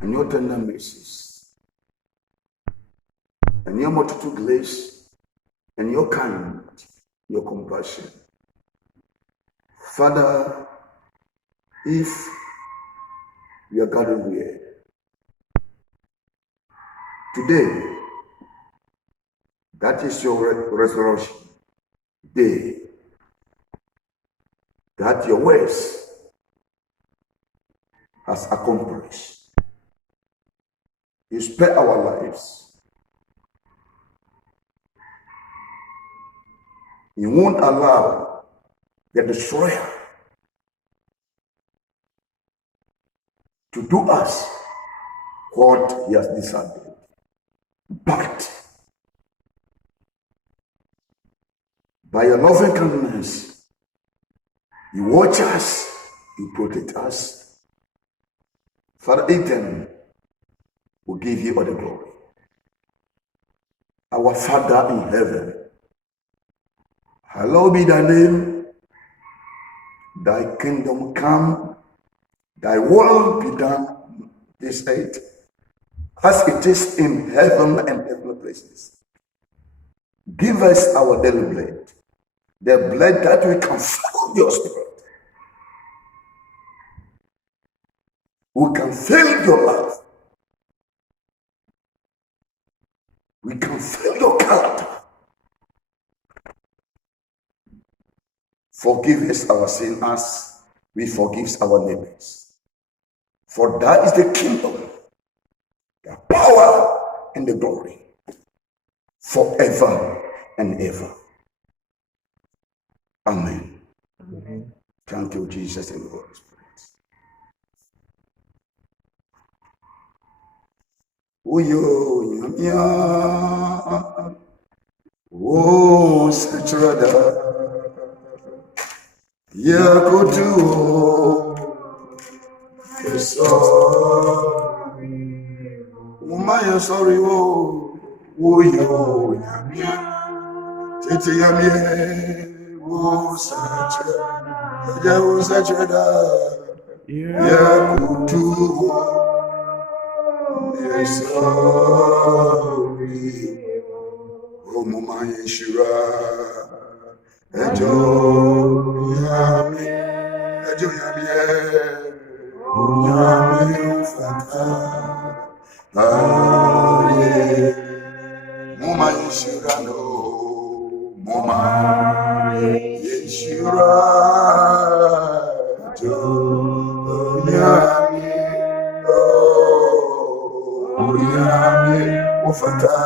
and your tender mercies, and your multitude grace, and your kind, your compassion. Father, if we are gathered here today, that is your resurrection day, that your words has accomplished. You spare our lives. You won't allow the destroyer to do us what he has decided. But by your loving kindness, you watch us, you protect us. Father Ethan will give you all the glory. Our Father in heaven, hallowed be thy name. Thy kingdom come, thy will be done this earth as it is in heaven and heavenly places. Give us our daily bread, the bread that we can follow your spirit. We can feel your love. We can feel your character. Forgive us our sin as we forgive our neighbors. For that is the kingdom, the power, and the glory, forever and ever. Amen. Amen. Thank you, Jesus and the Holy Spirit. Uyo nyamia, o satrada, yakutu, sorry, umaya sorry wo, uyo nyamia, tete yamie, o satrada, ya o satrada, yakutu. Sorry, oh mama Yeshua, ejo yami, oh yami fata, aye, mama Yeshua no, mama Yeshua, ejo yami. Ufata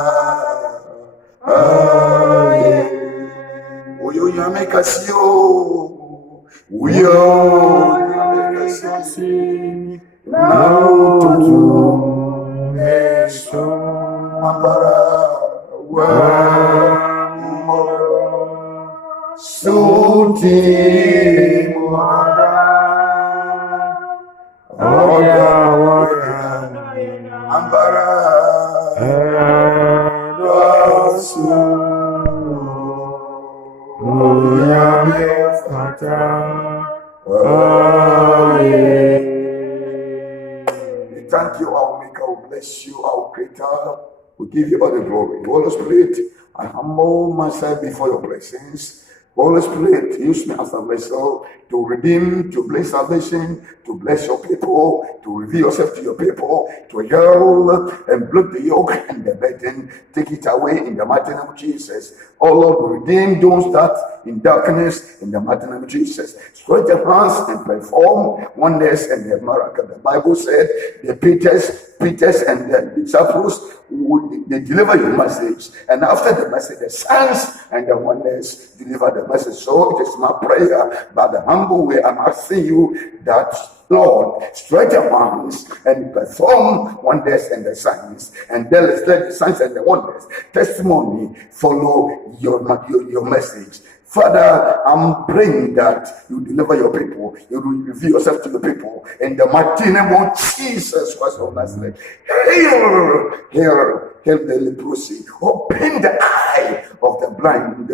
aye uyo yame kasio uyo yame kasi na ututu eso mambara wa suti muara oya ambara we thank you, our Maker. We bless you, our Creator. We give you all the glory. Holy Spirit, I humble myself before your presence. Holy Spirit, use me as a vessel to redeem, to bless salvation, to bless your people, to reveal yourself to your people, to heal and break the yoke and the burden. Take it away in the mighty name of Jesus. Oh Lord, redeem those that in darkness in the mighty name of Jesus. Stretch your hands and perform wonders and the miracle. The Bible said the Peters and the disciples, they deliver your message, and after the message, the signs and the wonders deliver the message. So it is my prayer, by the humble way, I'm asking you that, Lord, stretch your hands and perform wonders and the signs, and then let the signs and the wonders, testimony follow your message. Father, I'm praying that you deliver your people, you will reveal yourself to the people in the mighty name of Jesus Christ of Nazareth. Heal the leprosy, open the eye of the blind,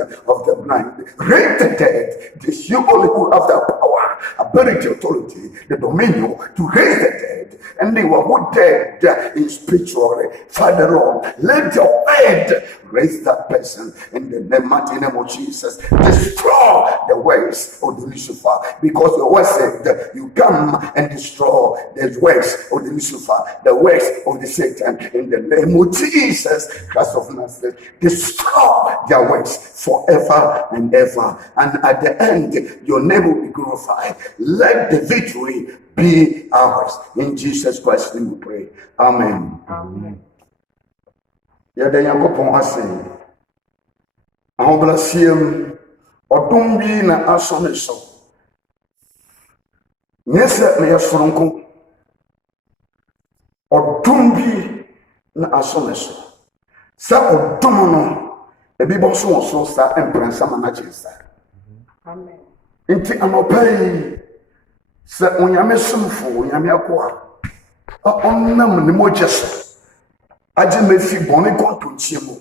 raise the dead. It is you only who have the power ability, authority, the dominion to raise the dead. And they were who dead in spiritually. Father Lord, let your head raise that person in the mighty name of Jesus. Destroy the works of the Lucifer, because the word said you come and destroy the works of the Lucifer, the works of the Satan, in the name of Jesus Christ of Nazareth. Destroy their works forever and ever, and at the end your name will be glorified. Let the victory be ours. In Jesus Christ's name we pray. Amen. Amen. Yɛda Nyankopɔn ase. Ahobrɛasɛm ɔdom bi na aso ne so. Nyɛ sɛ meyɛ soronko. Ɔdom bi na aso ne so. Sɛ ɔdom no ebi bɔ so wɔ so sa mprɛnsa ma na kyerɛ sa. Amen. Nti anɔpa yi sɛ onyame somfo onyame akoa ɔnam ne mogya so agye mafi bɔne kɔntonkyie mu,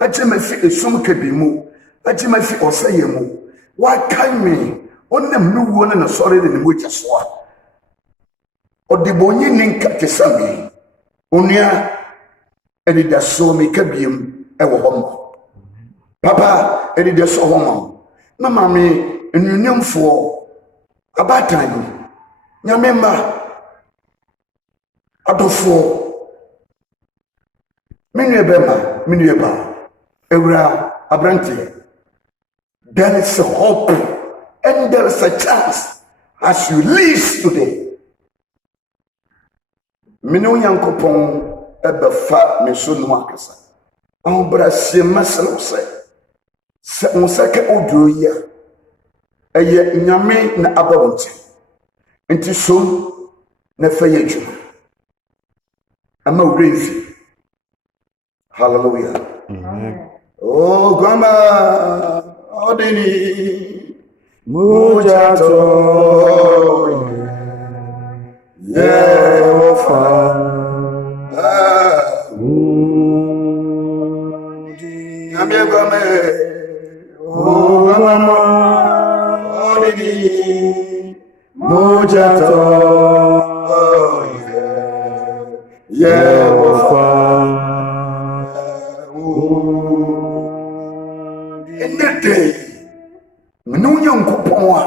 agye mafi esum kabi mu, agye mafi ɔsɛyɛ mu, wakae me ɔnam ne wuo ne ne sɔre ne mogya so a ɔde bɔnyi ne nka te sɛ me onua anidaso meka biem ɛwɔ hɔ ma papa anidaso hɔ ma na maame nnunyamfoɔ abatan nyame mma adɔfoɔ Minye ba, Ewra Abranti. There is a hope and there is a chance as you live today. Minu Yankopon ebefa mesonu akasa. Ambra se maselo se onsake odoya. Eye nyame na abawonti. Enti so na faye djuma. Ama urefi. Hallelujah. Amen. Oh, Grandma, Odini, Mujato, Yehofa, Amia Grandma, oh, Grandma, Odini, Mujato, Yehofa. In that day, Mnunyam Kupoa,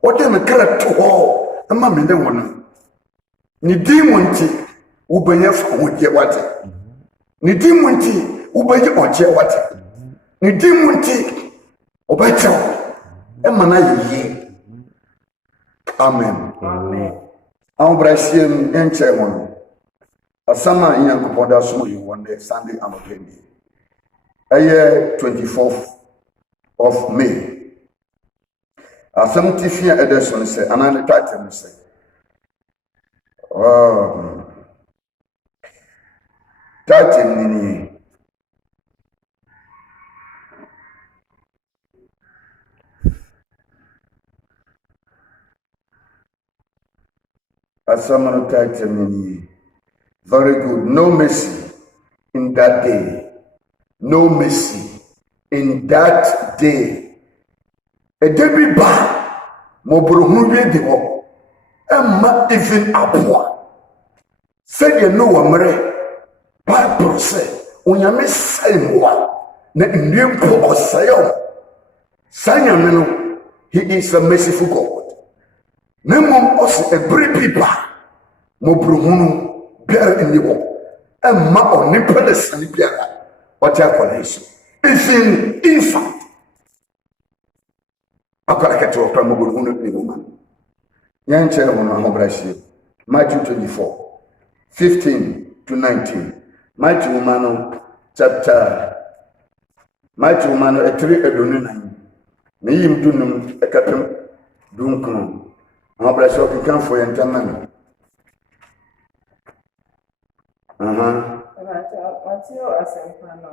what them a character all, a mammy then one. Nidimunti, Ubayef would get water. Nidimunti, Ubay or chair water. Nidimunti, Obacho, and Manai. Amen. Amen. Ambrasian and Chairman. Asama in Yankopoda Sumo you one day, Sunday and Monday. A year 24th of May. Asam Tifia Ederson say, and I title say. Title Nini. Asama title Nini. Very good. No mercy in that day. No mercy in that day. A debut bar, Mobruhunwe de wo. Emma even apwa. Said you know amre. Bible say, Unyame say moi. Na nyempo osayo. Sanyameno, he is a merciful God. Nemom os a brave people. Mobruhunu. Biara in the war, and ma on Nipedes and Biara, what I call is in infant. I got a to a promoted woman. Young chairman, Matthew 24, 15 to 19. Matthew Mano, chapter Matthew Mano, a 3 adonai. Me him dunum, a captain, dunkum. I'm blessed to come for your man. Matthew Asempano,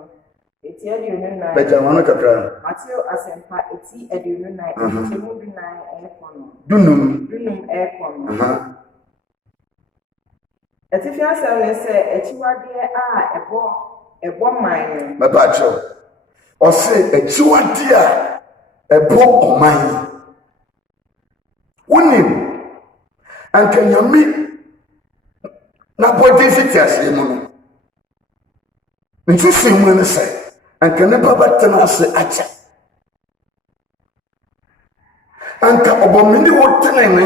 eti eduno Beja wana kakra. Matthew Asempa, eti eduno nai, etimu dunai ekono. Dunum ekono. Eti fiansa we se echiwade a ebo man. Mabacho. O se echiwade a ebo oman. anka nyame na body fitias ye mu no nti simu ne sɛ anka ne baba tena ase acha anka obomini wotene ne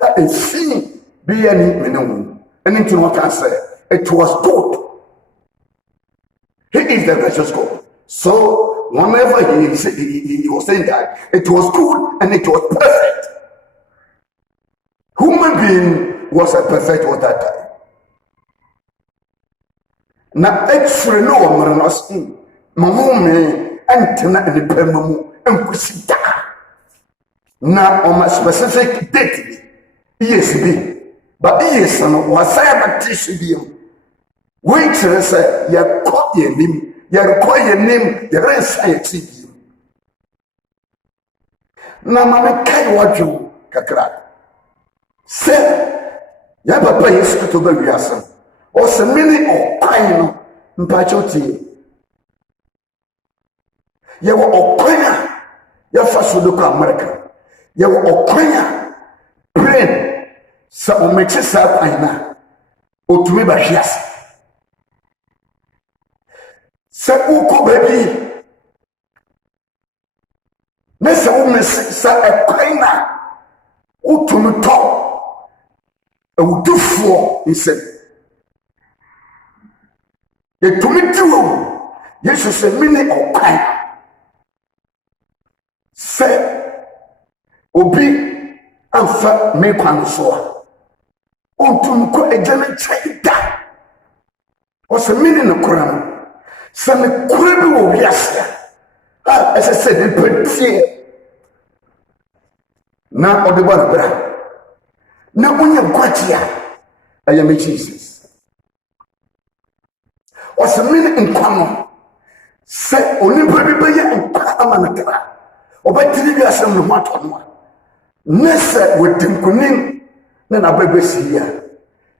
a efi bi ya ni mene hu and nti no ka sɛ it was good. He is the righteous God. So whenever he was saying that it was good and it was perfect. Human being was a perfect at that time. Na extra no amranos mahome antena ne pemamu enkusita. Na on a specific date yes be. But yes no was I baptist be. Wait till say ya call your name, ya require your name, the rest I achieve. Na mama kai waju kakra. Say ya papa yesu to ba wiasam. O se mini o kwan no mpacho tie. Ya wo okwanya ya faso do ko America. Ya wo okwanya brain sa o meche sa kwan na otumi ba hwiase. Sa uko baby nesa umesi sa ekwaina utumto ewudufo ise yetumitiwo yesu se mini okwan se obi amfa mekwan so a ontumko ejane chaida o se mini no koram se me kure bi wo wiase a ese se de petie na odebara bra na onye kwatia ayame Jesus o se mini nkwano se onipa bi beye nkwa amanatara obatiri bi asem no matono na se wedimkunim na babesi ya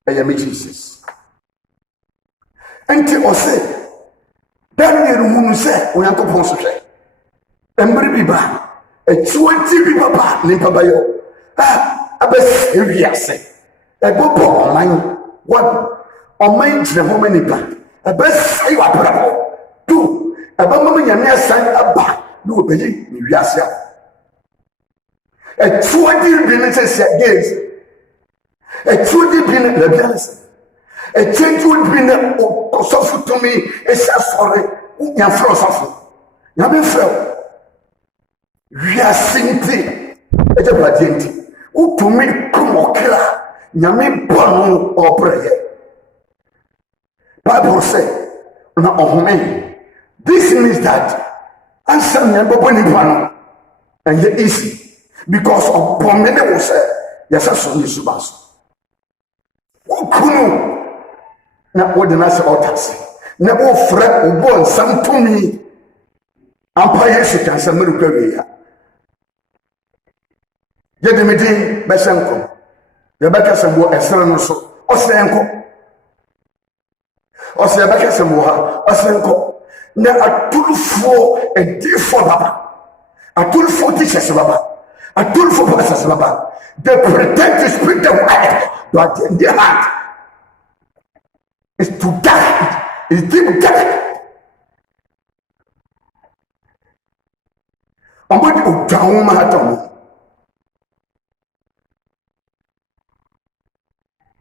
ayame Jesus enti o se Daniel hunu sɛ Onyankopɔn so hwɛ embre bi ba etuanti bi baba ne papa yo abɛsɛ wiase ɛbɔbɔ ɔman wa ɔman gyina hɔ manipa abɛsɛ wa brabo tu ɛbɛma nyame asan aba ne obeyi ne wiase a etuanti bi ne sɛ games etuanti bi ne labianse etuanti bi ne osofu to me esa sore nya fro osofu nya be fro wiase nti eje patenti utumi kumokla nya me bonu obreye Bible say na ohome this means that answer nya bobo ni pano and yet easy because of pomene wo say yesa so ni subaso ukunu na wode na se otase na wo fra obo nsam tumi ampa yesu kan se merukwa wi ya yede medi besenko ye baka se bo esere no so osenko ose baka se bo ha osenko na atulfo edifo baba atulfo teachers baba atulfo pastors baba they pretend to speak the word but in their heart is to die. It's deep death. I'm going to down my tongue.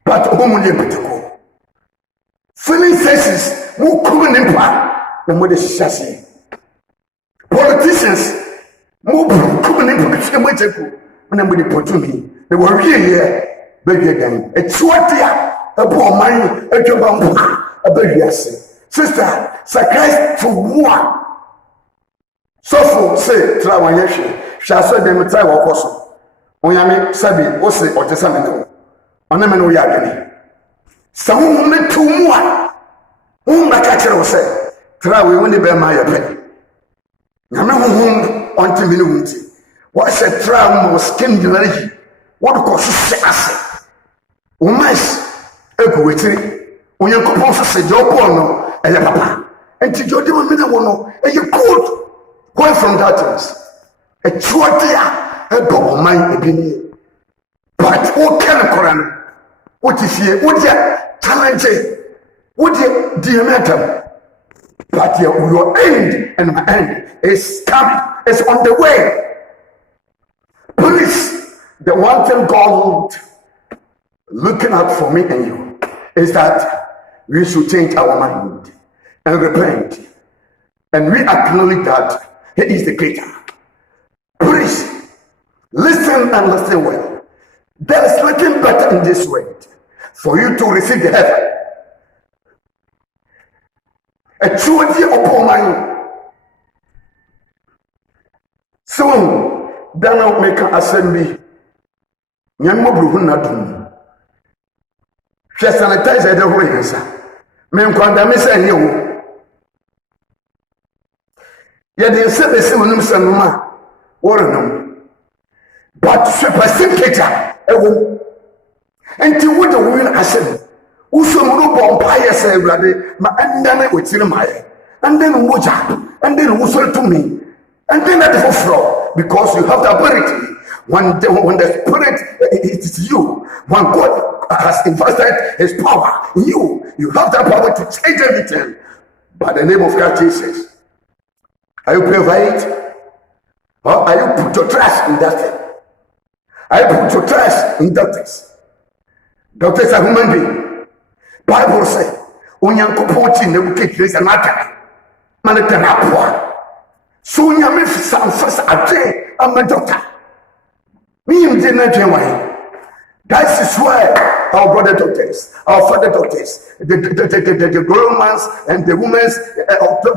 But a woman able to go. Filling faces, who come in power, the mother chassis. Politicians, more coming in the same way to go. When I'm going to put to me, they were here, baby again. It's what they are. A poor man, a job, a baby. Sister, sacrifice for one. So for say, try one year, shall say them try what possible. When I make Sabi, or say, or just something. On them and we are getting. Some only 2 more. Whom my catcher will say, try we only bear my penny. Yaman home on Timinunti. What said try more skin generation? What causes say? Almost. Ekwetiri Onyankopon so se jopo no eye papa enti jodi mo mena wono eye good going from that things e chuodia e do man ebini but who can Koran? What is here? What is challenge? What is the but your end and my end is on the way. Please, the one thing God looking out for me and you is that we should change our mind and repent, and we acknowledge that He is the Creator. Please listen and listen well. There is nothing better in this world for you to receive the heaven. A true upon my so then make an assembly. Yamobruhunadum. She sanitize the whole men condemn you. Yet they said the same Sanuma or but super picture until what the woman has said. Uso murubo mpaye say Awurade ma andane otiri maye and then moja and then uso to me and then that is for because you have the ability when the spirit it is you when God has invested his power in you have the power to change everything by the name of God Jesus. Are you provide or are you put your trust in that thing? Are you put your trust in doctors? Doctors are human beings. Bible says, "Onyankopon ti na buke grace na aka man tena poa." So nyame fisa fasa adwe am doctor. Me im dey na dwen why. That is why our brother doctors, our father doctors, the grown man's and the women's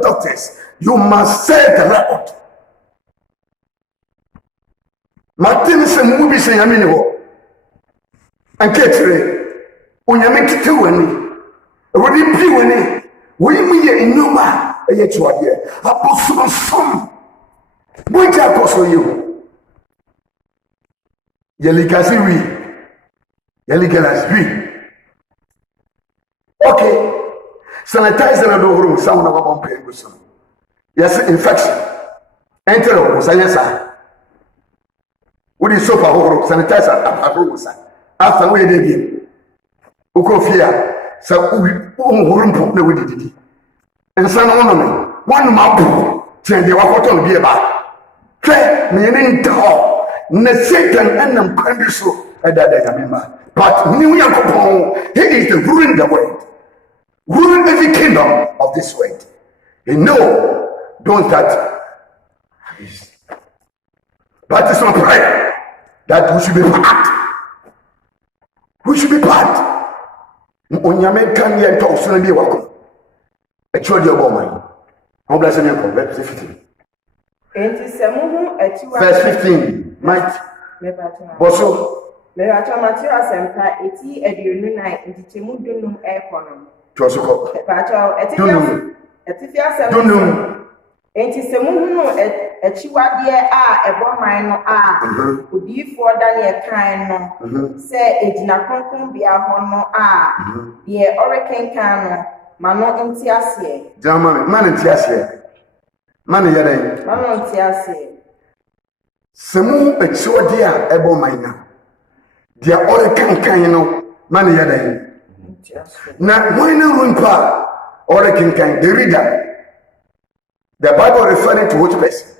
doctors, you must say the record. Martin se mubi se nyame ne ho. Anketre onyame tete wani rodi bi wani wo yimi ye enuma eye tuade abosom som boja koso you yelikasi wi yelikalas wi okay sanitizer na do horo sound na babon pe guso yes infection enter o sayesa wodi sofa horo sanitizer abro sa after we dey bi Ukofia, so Urumpo, no, we did it. And son on one mouth, send the water be about. Try meaning to all, Satan and them country so at that I remember. But New York, he is the ruin the world, ruin every kingdom of this world. You know, don't that. But it's not right that we should be part. We should be part. Onyame kan ye to so na bi wako e chodi obo man how bless me come verse 15 enti semuhu atiwa verse 15 might boso me acha Matthew asempa eti aduonu na ntitemu dunum e kono to so ko acha etifia asem dunum enti semuhu no achiwade a eboman no a odifo Daniel kan no se ejina kronkron bia ho no a ye orekenkan no mano ntiase jama man ntiase man yere mano ntiase semu achiwade a eboman na dia orekenkan no man yere ntiase na moina runpa orekenkan the reader. The Bible referring to which person?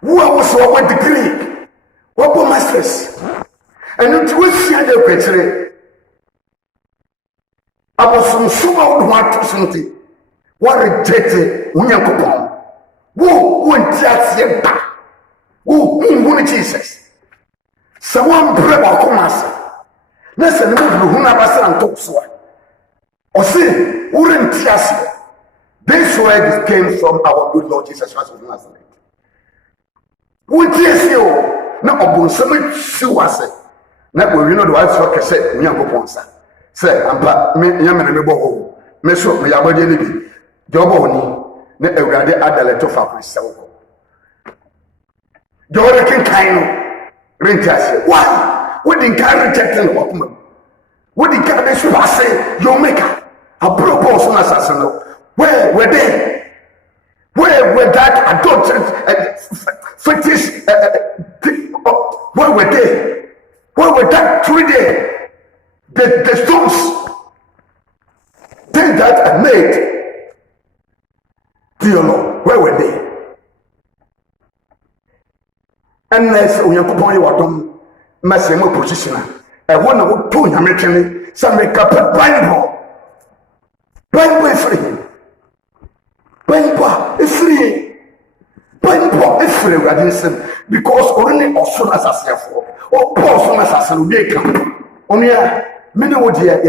Who was what degree? What was masters? And it was the question. I was some super want to something. What rejected Unyankopon? Who went just yet back? Who Jesus? Someone brave or commerce. Listen, who never said talk so. Or say, who didn't just this word came from our good Lord Jesus Christ of Nazareth. Who tears you? Now, upon some shoe was it. Now, we know the wife for cassette, Nyangoponsa. Say, I'm back, me, Yaman and Boho, Meso, me, Abadi Libby, Joboni, ne Egrade Adaleto for myself. Dorican Kaino, Rentas. Why? What did carry Captain Walkman? What did carry Spasse, your maker? A propose on assassin. Where were they? Where were that adulterous fetish Where were they? Where were that 3 days? The stones, things that I made, dear Lord, where were they? Unless we are going to Massimo position, I want to do American, some make up a Bible free. Bible is free. Bible is free, Radinson, because only also as a self or person as a make only many would hear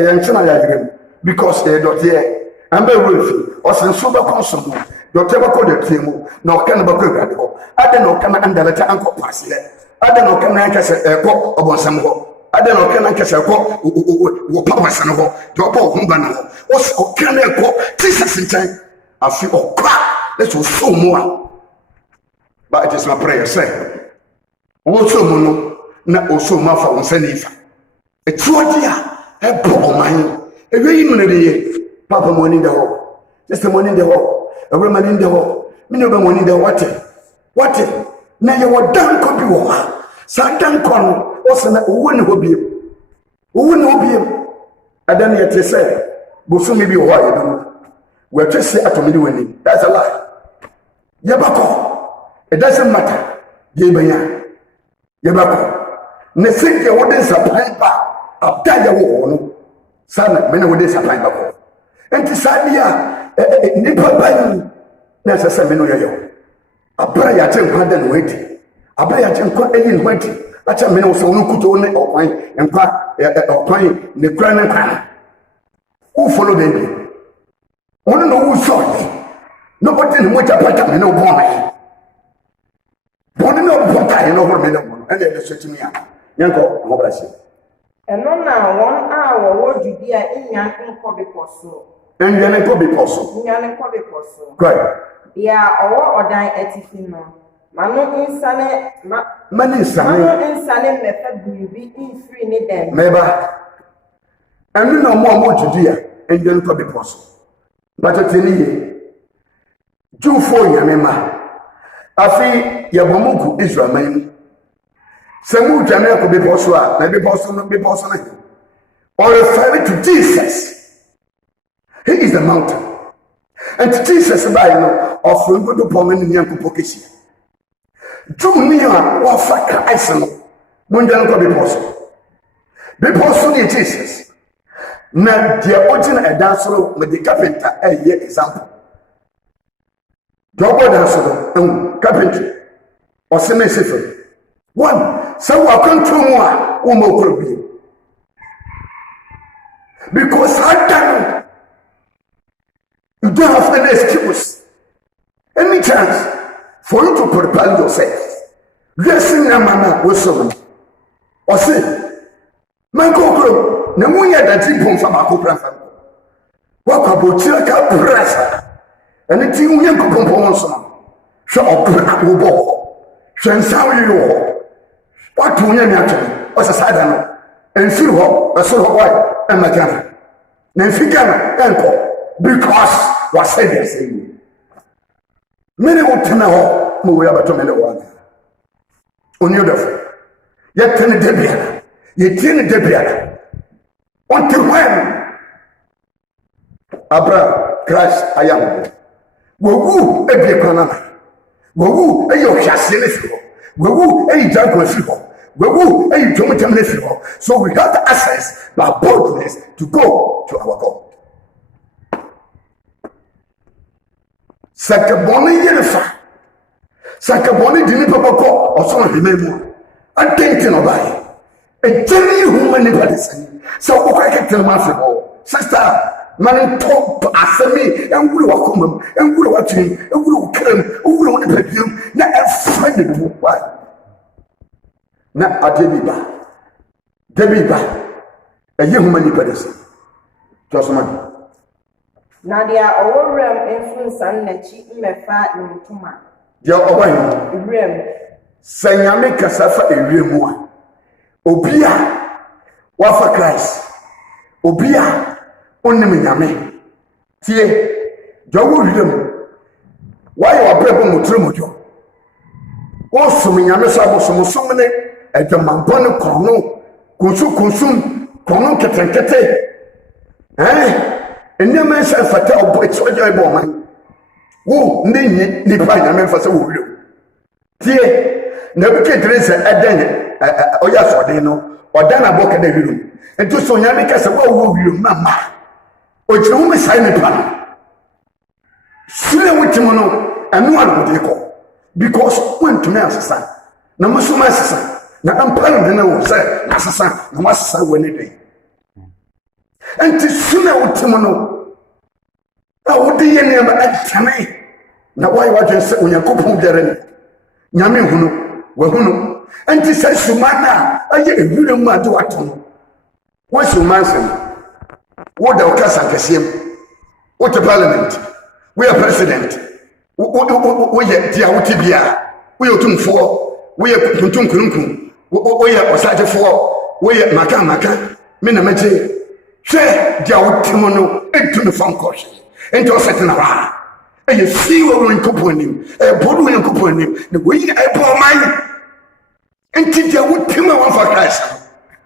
because they don't hear and very well or some super consumer. Your table called the team, no cannibal go. I don't know, can I under the uncle pass here. I don't know, can I catch a pop about some hope. I don't know, can I catch a pop or power son of a drop of Humbano. What's can I call Jesus in time? I feel oh crap, let's so more. But it is my prayer, say. Also, mono, not also my phone, send it. A true dear, a poor mine, a very minute, Papa money in the hall, just the money in the hall, a woman in the hall, minimum money in the water. What? Now you were done copy war. Satan con was an woman who be him. Who will be him? I don't yet say, but so maybe why you don't. We're just say at me winning. That's a lie. Yabako. It doesn't matter. Yabaya. Yabako. Nesink your wooden supply back. I'll tell you one. Son, many would supply back. And to Sadia, Nipper Bang, necessary Minoyo. A prayer at him, Quadan waiting. A prayer at him, Quadan waiting. That's a minute so no could only or wine and quack or pine the grand and crown. Who followed them? Only know who saw me. Nobody in which I put up in no bonnet. Bonnet no bonnet, no one, and then they said to me, Yanko, God bless you. And now 1 hour, what you be in Yan Kobe Posso. And then I could be possible. Yan Kobe Posso. Right. Yeah, or die at Tifino. Mano insane, Many insane method will be in free need them. Maybe. And you know more to do, and then could be possible. But I tell you, 2 4 Yamema. I think Yabamuku Israel man. Some Jamaica could be possible, maybe possible, or referring to Jesus. He is the mountain. And to Jesus by now, offering good upon many young Pokesi. Jumia or Faka Isom, Mundan could be possible. Be possible in Jesus. Now, the original dancer with the carpenter, a year example. Double dancer, carpentry, or semi-cipher. One, so I come to more, could be. Because I done, you don't have any excuse, any chance for you to prepare yourself. Dressing your mama with someone. Or say, my cocoa, no one yet that you from a copra. What about Chilka Pressa? And the team young components. Show up to ball. Transfer you. What to me actually was a side and feel a sort of white and my camera. Then figure and because was said yes. Many will tell her who we have to many one. On your death, yet ten Debian, yet 10 Debian. Until when Abra Christ I am. Woo, a Biacana. Woo, a Yoshasilifico. Woo, a Jaguasico. Woo, a Jomatamilifico. So we have the access by boldness to go to our God. Sakaboni Yenifa. Sakaboni Dinipako or some of the memo. I'm thinking about it. And tell you who many bodies. So I can tell my people, sister, man, talk to Asami, and we will come, and we will watch him, and we will kill him, and we will help him. Now, I'm friendly to why. Now, a Debiba, a young many bodies. Just man. Nadia, our realm influence and the cheap me fat in Tuma. Your away. Realm. Sayame Casafa a real more. Obia, Wafa Christ. Obia, only me. Tie, Joe William. Why you are preparing to Trimojo? Also, Minyamesa was so many mampone kono kusum kono ketenkete enema nsa fata obo etsoja ebo man wo ndi nipa nyame fa se wo wio tie na bi kedrese eden oya sode no oda na boka da wiro ento so nyame ka se wo wio mama o jire wo me sai nipa sile wotimo no anu alwode ko because when to me asesa na musuma asesa na ampara na wo say asesa na wasesa wani dai enti sile wotimo no a wodi ye ne ma atame na why wajen se onyankopon biara ni nyame hunu wa hunu enti se sumana aye ehuru mu ade wato no wo sumansem wo da okasa kasiem wo te parliament we are president we ye dia wo tibia we otumfo we ye kuntunkunku we ye osajefo we ye maka me na maje hwe dia wo timo no entumi fankohye enti osetena wa eye siwo wo nkoponim bodu wo nkoponim ne wo yi ebo man enti dia wo timo wa for Christ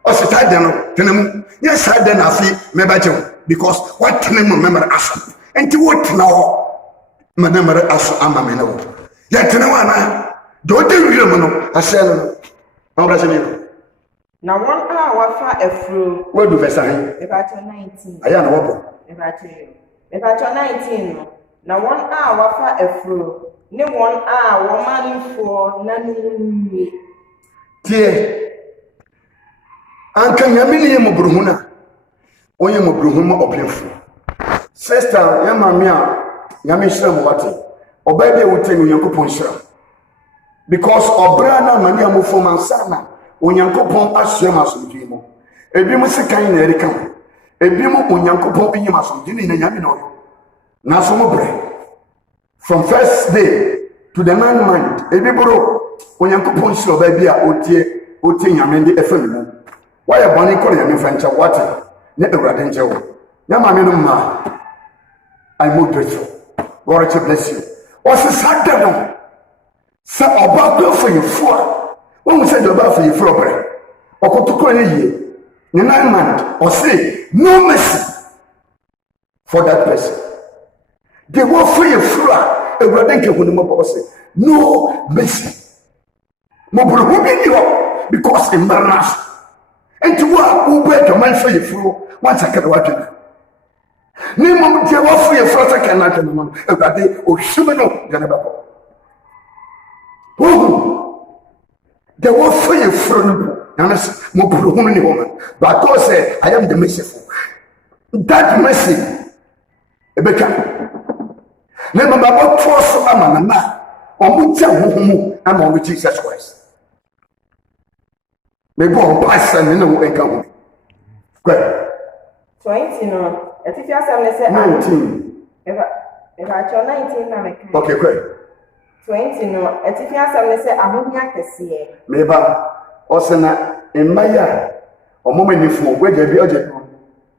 oseta de no tenemu nya sa de na afi mebaje because what tenemu member aso enti wo tena ho manamara aso ama me no ya tena wa na do de wiram no ase no awra se me na won a wafa afro wo du verse 19 aya na wo bo Ebacho 19 no na won a wafa afro ne won a womanfo nanumi tie anka nyame ne mobruhuna onye mobruhuma obrefo sister ya mami a nyame hira mo wate oba bia wotani onyankopon hira because obra na mani amofo mansana onyankopon ahye masomdwe mo ebi mo sekan na erika ebi mo onyankopon binyim asomdwe ne nyame no na so mo bre from first day to the 9 month ebi bro onyankopon hira oba bia otie nyame de efam mo why boni ko nyame fancha wate ne ewrade nche wo na mami no ma I'm more grateful. God bless you. What's the sad no? Sa oba for you for. When we say oba for you for bread. Okotuko ye. The 9 months or say no mercy for that person. They will for you for a brother can who say no mercy. Mobile who be you because in marriage. And to what who break your mind for you for once I can watch it. Ni mom tie wo fu ye frota kana kana no ebade o hweme no gane bako de wo fu ye fro no na mo buru hu ni woman but God say I am the merciful that mercy ebeka ne mama bo trust ama na o mu tia ho mu ama o Jesus Christ me go pass na no enka ho go 20 no Etifi asem ne say 19 Ebacho 19 na meka okay great 20 no etifi asem ne say ahonya kese meba osena emaya omomanifo gwaje bi oje no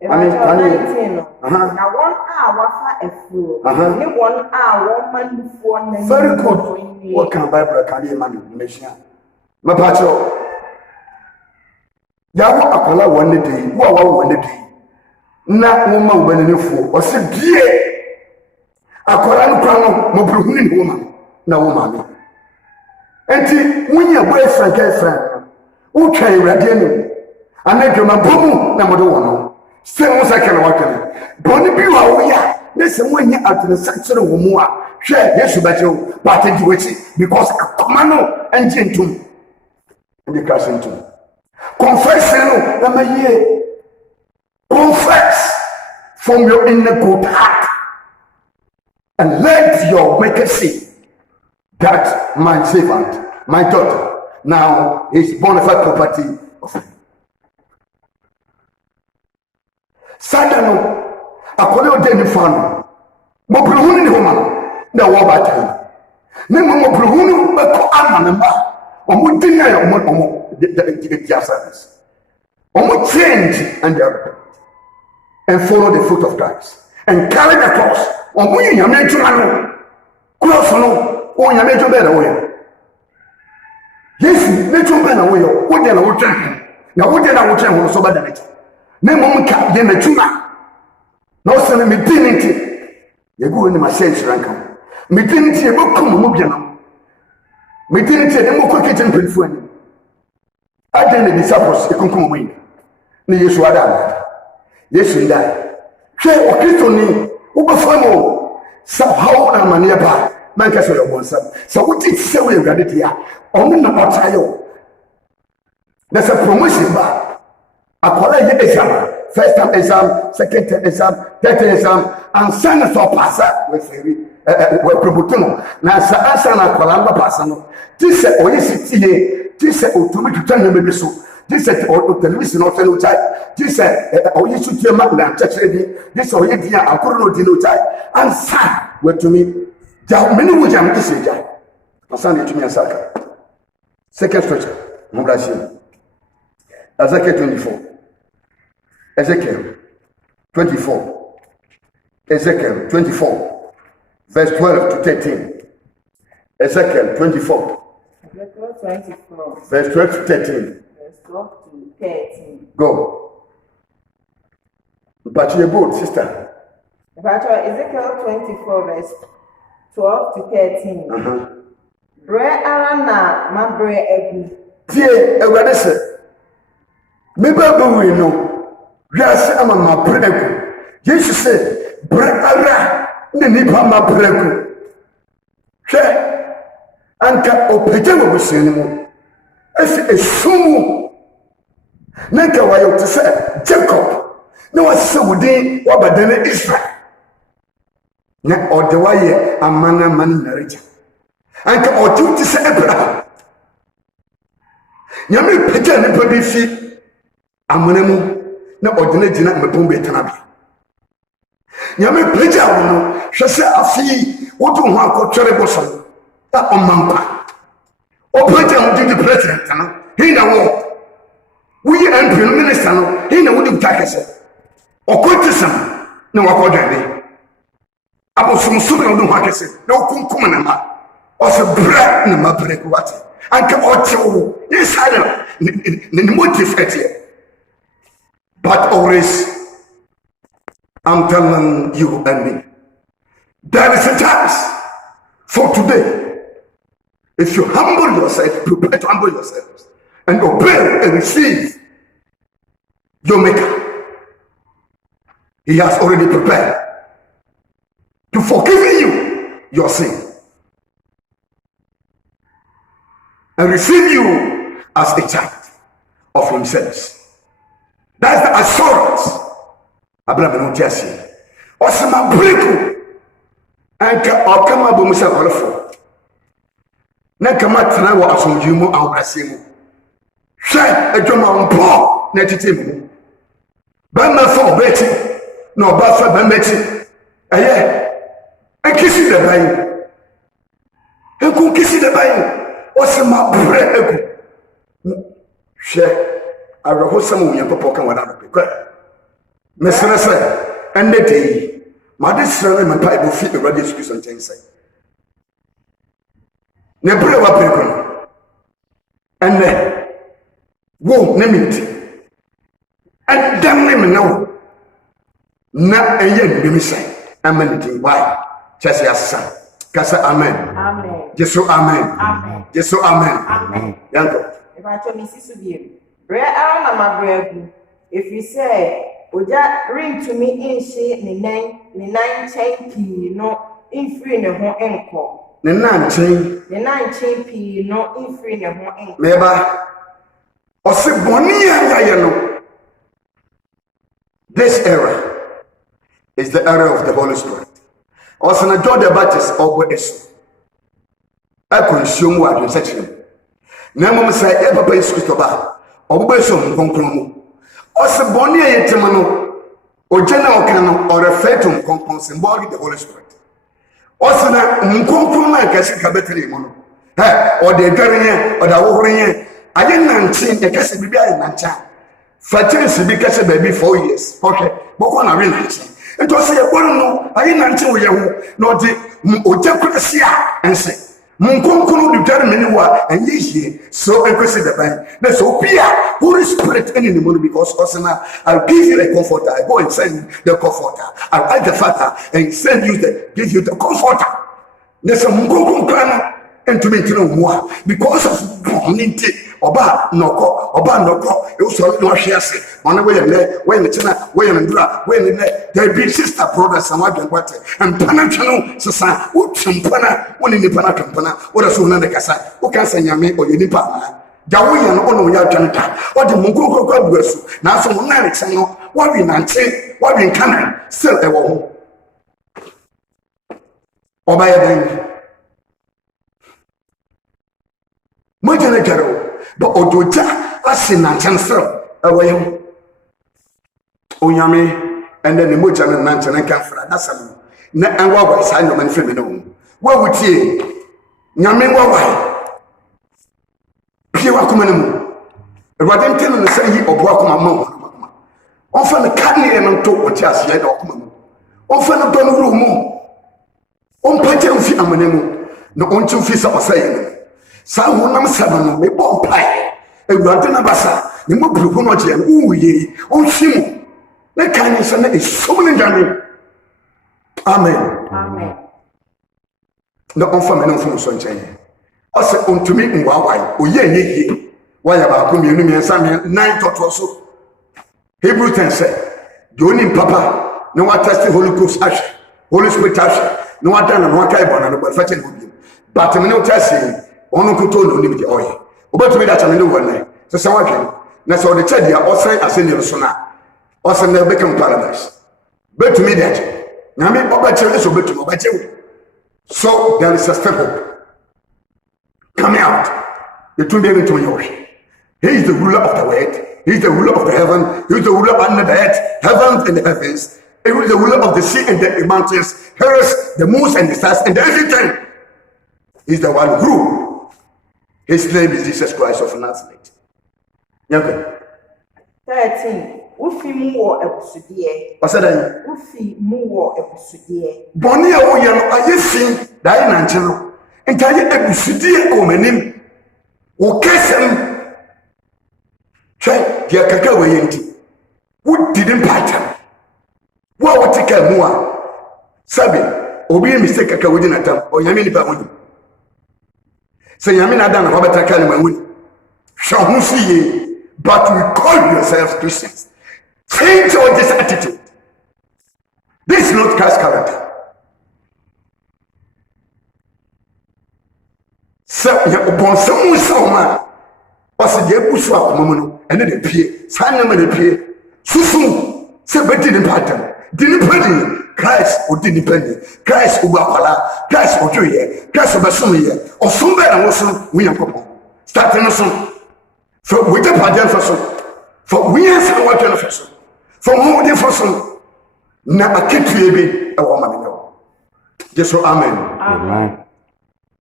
na won a wafa afuro ne won a womanfo na very good what can Bible can dey man nation mapacho yawo akola wonne dey wo wonne dey na woma ubanenefo o se die akora no kwa no mo bruhuni ni woma na woma me enti wunya boyfriend girlfriend wo twa ewrade anim anadwoma bomu na mo do wono se mo sakana wakana boni bi wa wo ya na se wunya atresakyere wo mu a hwe Yesu bachew but di wechi because akoma no anje ntum ndi ka sentum confess no na maye confess from your inner good heart and let your maker see that my servant, my daughter, now is bona fide property of him. Sadano, akole ode ni fano. Mo bruhuni ni homa na wo ba tan. Ne mo bruhuni be ko ama na ma. Omo dinna ya omo the service. Omo change and and follow the foot of Christ and carry the cross. Omo nyame ntuma no. Cross no, o nyame ntuma be na wo ya. Yes, nature ben away. What then I will train? Now, what then I will train so bad at it? Name on cap, then a tuna. No, send me dignity. You go in my sense, rank. Me dignity, a book come, Mubiano. Me dignity, the more quick and print. I didn't the disciples, a concum win. Ni Yesu Adam. Yesu die. Share or Christoni, Ubafamo. Somehow, I'm a nearby. Man, can say one son. So, what did say we got it here? Only not trial. There's a promotion bar. A college exam. First time exam, second time exam, third time exam, and son of a passer with Probutuno. Now, San Colamba Passano. This said, or is it this said, or to me to tell you maybe so. This said, or television or fellow type. This said, or you should hear Magna, touch ready. This or India, I couldn't know type. And son, were to me. Many would jam to say, Jack. My son to me and Saka. Second scripture, Mubrashim. Ezekiel 24. Ezekiel 24. Ezekiel 24. Verse 12 to 13. Ezekiel 24. Ezekiel 24. Verse 12 to 13. Verse 12 to 13. Go. But you're good, sister. Ezekiel 24, verse 12 to 13. Bre arana ma bre egu. Tie ewade se. Me ba we no. Wiase ama ma bre egu. Jesus se bre ara ne nipa ma bre egu. Hwe anka opeje wo busiani mu. Esi esumu. Nanka wayo to se Jacob. No was so within wabadane Israel. Na odewaye amana man narija. Anka otu ti se Abraham. Nyame pagya ne pa bi fi amana mu na odene gina mepon be tanabe. Nyame pagya wo no hwe se afi wodu ho akotwere boso. Ta omampa. O pagya wo di president na. He na wo. We MP minister no. He na wo di takese. Okotisam na wakodwane. Abosom sube no ho akese. Na okunkum na ma. Ose bra na ma break what. Anke ocho inside the motive at here. But always I'm telling you and me, there is a chance for today. If you humble yourself, prepare to humble yourselves and obey and receive your maker. He has already prepared to forgive you your sin and receive you as a child of himself. That's the assurance. Abraham no Jesse. Osama breku. Anka okama bomusa olofo. Na kama tana wo asomdwemu awrase mu. Hwe adwuma mpo na titemu. Ba ma fo beti. No ba fa ba meti. Eye. Akisi de bayi. Eku kisi de bayi. Osama breku. Hwe aroho samu nya popo kan wada no. Mesra say ende dey ma de sra na pa e bo fi e radio school nten say ne bre wa preku no ende wo ne minti adam ne me no na eye ndemi say amen dey why chese asa kasa amen Amen. Jesu amen Amen. Jesu amen Amen. yanko If I told me sisu bi bre arana ma bre egu. If you say Oja ring to me in she ni nine chain pii no infree ne ho enko. ne nanchen Ne nine chain pii no infree ne ho enko. meba ose boni ya no. This era is the era of the Holy Spirit. Ose na John the Baptist obo eso. Akonsuom wa adwensachim. Na mom say e papa Yesu Kristo ba. Obo eso nkonkron mu. Ose boni yetem no ojena okano or refer to nkonkron symbolic the Holy Spirit. Ose na nkonkron na kasi ka betele mo no. O de dware o da wohoro ye aye nantin e kasi bibi aye nancha. Fatiri bi kasi baby 4 years. Okay. Boko na we nantin. Ento se ye bono no aye nantin wo ye ho na odi oja kwasi a ense. Munkonkunu determine wa and ye so equally the bank. That's so Pia, Holy Spirit any money because Osana, I'll give you a comforter. I go and send the comforter. I'll add the father and send you give you the comforter. There's a Munkonkunu and to make more because of community. Oba noko, you saw no shares. On the way when the China, when there be sister brothers and what and Panachano, Sasa, Champana, one in the Panacana, what a soon and the Casa, who can say Yami or Yenipa. Dawi and Ono Yajanta, what the Mungo God was now some Alexano, what we Nancy, what we can still a woman. Oba then. Mojana Jaro. But Odoja, I see Nanchansel away. Onyame, and then the Mojan and Nanchan and Canfra, that's a and what was I know and feminine. What would you? Yame, why? Pure Akumanum. Rather than say he or Brockman. Often the canny and talk with us yet or often a don room. On Patel Fiamanemu, no on 2 feet of saying. Sa wonam sabano me bon pai ewurade na basa ne mo bruku no je uye onhim na kan se na esom ne dwane amen na onfa me no fun so nchen o se ontumi nwawai oye nyehie waya ba ko mienu mi ensa me 9 toto so Hebrew 10 say doni papa na wa test Holy Ghost ash Holy Spirit ash na wa dan na wa kai bona no ba fa che no bi but me no test ono kuto no ni bi oye obetumi da chame no wona se se wadwen na se ode chadia osan aseni so na osan na become paradise betumi da che na me obache so betumi obache so there is a step up coming out the two days to your he is the ruler of the world, he is the ruler of the heaven, he is the ruler under the earth, heavens and the heavens, he is the ruler of the sea and the mountains, here is the moon and the stars and everything. He is the one who his name is Jesus Christ of Nazareth. Okay. 13. Ufi muwo ebusudie. What's that? Ufi muwo ebusudie. Boni ya uya no ayefi dai na ncheno. Enta ye ebusudie o manim. O kesem. Try dia kaka we yenti. Who didn't pattern? Wa wotika mu a. Sabi, obi mistake kaka we na tam. O yami ni ba woni. Say yami na dan na hobeta kan ma woni. Sha hu siye. But we call yourselves Christians. Change all this attitude. This is not Christ's character. So, upon some man, was the Ebusu of Momono, and then the P. Simon and the P. Susu, separated in pattern. Didn't penny. Christ or didn't penny. Christ Ubapala, Christ or Julia, Christ of Basumia, or somewhere and also we are couple. Starting us on. So we get pardon for some. For we are some what kind of person. For more than for some. Na a kid baby a woman no. Just so amen. Amen.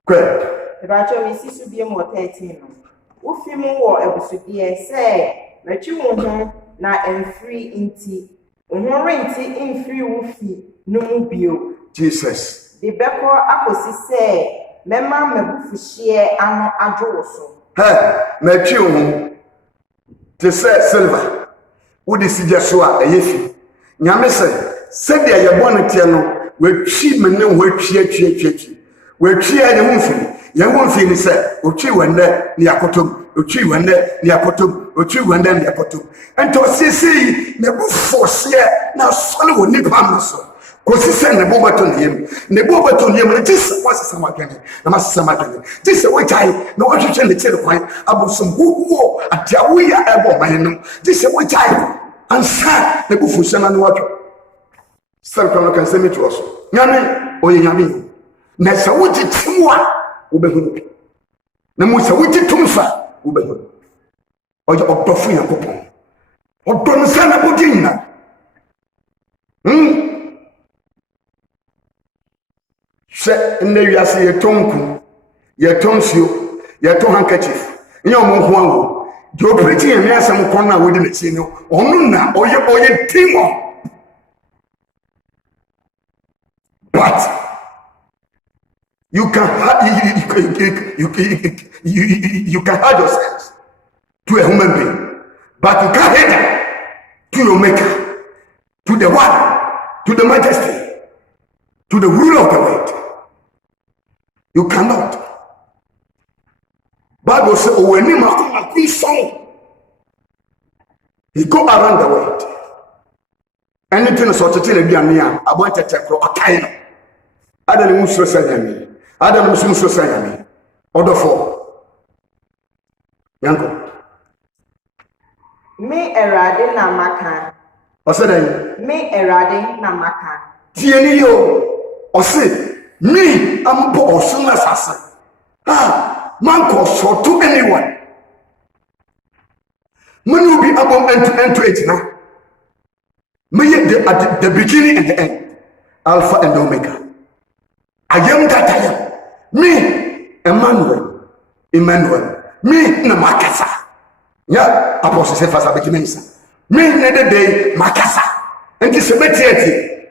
Great. The Bacho we see to be more 13. Ufi mu wo ebusudie say mechi wo ho na emfiri inti. Wo renti emfiri wufi no mu bio. Jesus. The beko akosi say mema mebufuhie ano adwo so. Hey, mechi wo te say silver. Wo di sijeso a eyefi. Nyame se dia ye bonete no we twi mene wo twi. We twi ane wo mfiri. Ye wo mfiri ni se o twi wende ni akotom. O twi wende ni akotom. O twi wende ni akotom. Ento sisi ne bu force na sole wo nipa maso. Kosi se ne bobato niem. Ne bobato niem ne tisi wasesa magane. Na masesa magane. Tisi we tai na wo twetwe ne kire kwan abosom guguo atiawo ya ebo man no. Tisi we tai ansa ne bu force na ne watwo. Sɛnka kan sɛ metro so nyame oye nyame na sɛ wote timwa wobɛhunu na mo sɛ wote tumfa wobɛhunu oye ɔdɔfo yakopɔn ɔdɔ no sɛ na bodi nyina sɛ nne wiase yɛtɔnku yɛtɔnsuo yɛtɔ handkerchief nyɛ ɔmo ho awo de operate yɛ me asɛm kɔn na wodi n'akyi no ɔno na ɔyɛ timo. But You can you can hide yourself to a human being, but you can't hide to your maker, to the one, to the majesty, to the ruler of the world. You cannot. Bible says, "Oh, when you song, he go around the world. Anything is sort of telling me, I want to take a kind. I don't know who's saying me. I don't know who's saying me. Order for Yanko. Me erade na maka. I said, me erade na maka. Tienio, I said, me, I'm poor soon as I say. Ah, man calls for to anyone. Man will be able to enter it now. Me at the beginning and the end, Alpha and Omega. I am that I am. Me, Emmanuel. Me, Namakasa. Yeah, Apostle said first about Mensa. Me, neither day, Makasa. And this cemetery.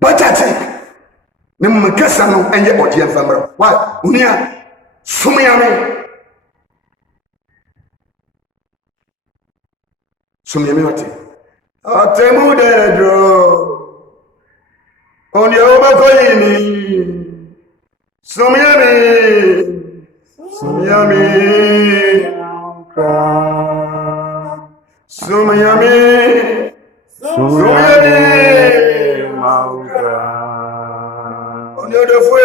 But I think, Namakasa no and your audience member. Why? Unia, Sumiame. Sumiame, what? Atemu dedro on your bakoyini Sumiami Sumiami Sumiami Sumiami on your defwe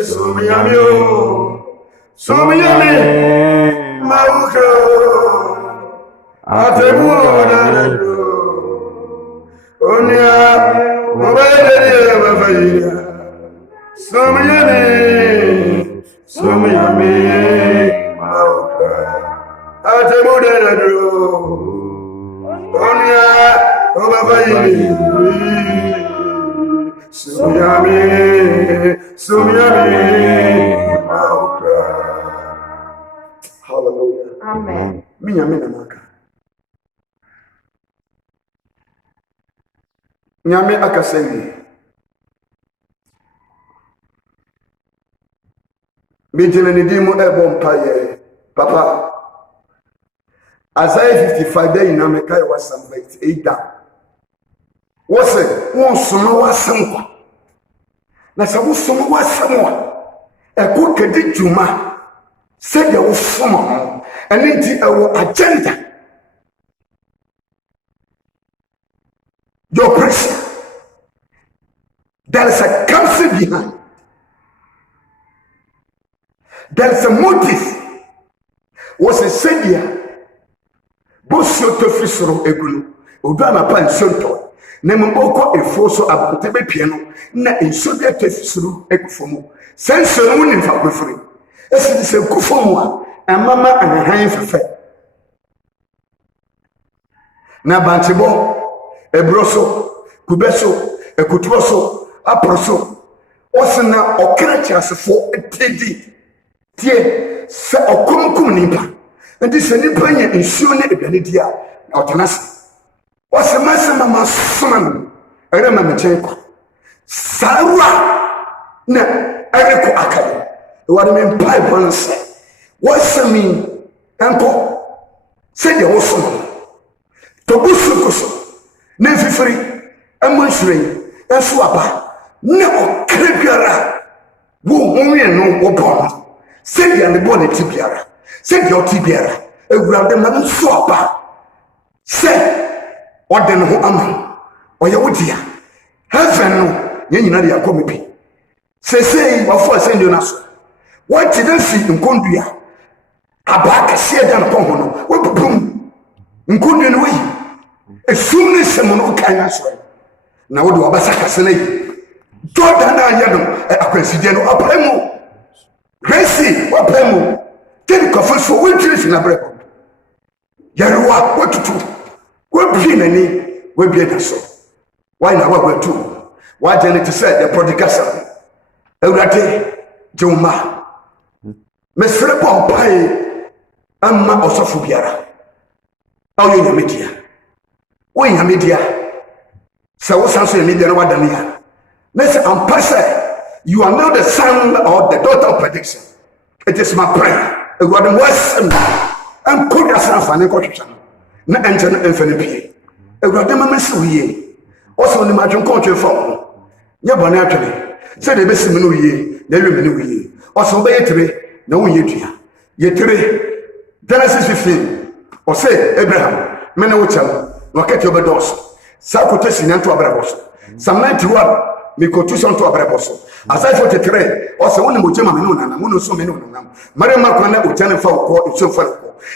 Sumiami Sumiami Mauka Atemu dedro Onya, Mobile, Sumiami, Mauka, Atemudero, Onya, Mobile, Sumiami, Mauka. Hallelujah. Amen. Minyamina Maka. Nyame akasemi Bijele ni dimu ebo mpaye papa Isaiah 55 day na mekai wa Psalm 88 da wose won sono wasem kwa na se wo sono wasem wa eko kedi djuma se de wo somo ho ene nti ewo agenda your prayer. There is a counsel behind. There is a motive. Was a savior. Bosio to fisoro egulu. Udana pa nsonto. Nemmboko efoso abotebe piano na ensobia to fisoro ekufomu. Senso no ni fa kwefiri. Esi se kufomu a amama anahan fefe. Na bantibo ebroso kubeso ekutuoso aproso osina okrachiasefo etedi tie se okunkum nipa ndi se nipa nya nsuo ne aduane dia na otenase osemase mama soman ere mama chenko sarwa na ere ko akale wade me pai bonse wasemi enko se de wosomo to busukoso na fifiri amonhwere eso aba na okrebiara wo honwe no wo bon se dia ne bon tibiara se dia otibiara ewurade ma nso aba se ode no ho ama oye wodia heaven no nyina de akomepi sesei wafo asendio naso wati na si nkondua abaka se dia no ho no wo bubum nkondua no wi esum ne sem no kan aso na wo do abasaka sene Jordan na yado akwansidie no apremu Gracie apremu kedi kofo wo twiri na breko yaruwa wotutu wo bi nani wo bi da so why na wo tu why Janet said the prodigal son ewrade joma mesre pon pai amma osofo biara awo nyamedia wo nyamedia se wo sanso nyamedia na wadane ya na se ampase You are not the son or the daughter of prediction. It is my prayer. God was and could as a fan na enter infinite pay. God mess we also the imagine country from Yabana actually said the best menu ye, never menu ye. Also by it, no ye dear. Ye Genesis 15 or say Abraham, Menawacham, Rocket your doors, Sakotes in Anto Abrabos, some 91. Me quotation to Abraboso. As I thought a trade, also one Mujama Minuna, Mono so many Maria Macana, Uchana for it's so funny.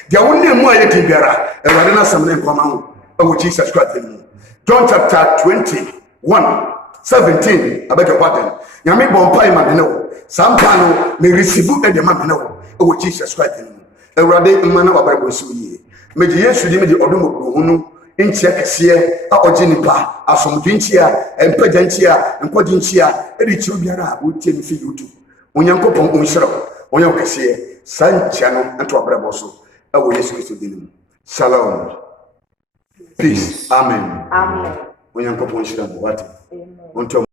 The only more yet in Gara, and Radana some name come out of Jesus Christ. John chapter 21, 17, I beg your pardon. Yami Bompai Mamino, some cano may receive at the Mamino of Jesus Christ. A rade man of Bible so ye. May the yes, you the Odumo. In Checksia, a Ogenipa, a some Dinchia, and Pedantia, and Quadinchia, and it's Biara, would tell you too. When Uncle Pong Unsero, when you can see San Channel and to Abraboso, I will yes to dinner. Shalom. Peace. Amen. Amen. When Uncle Pong Shira, what? Amen.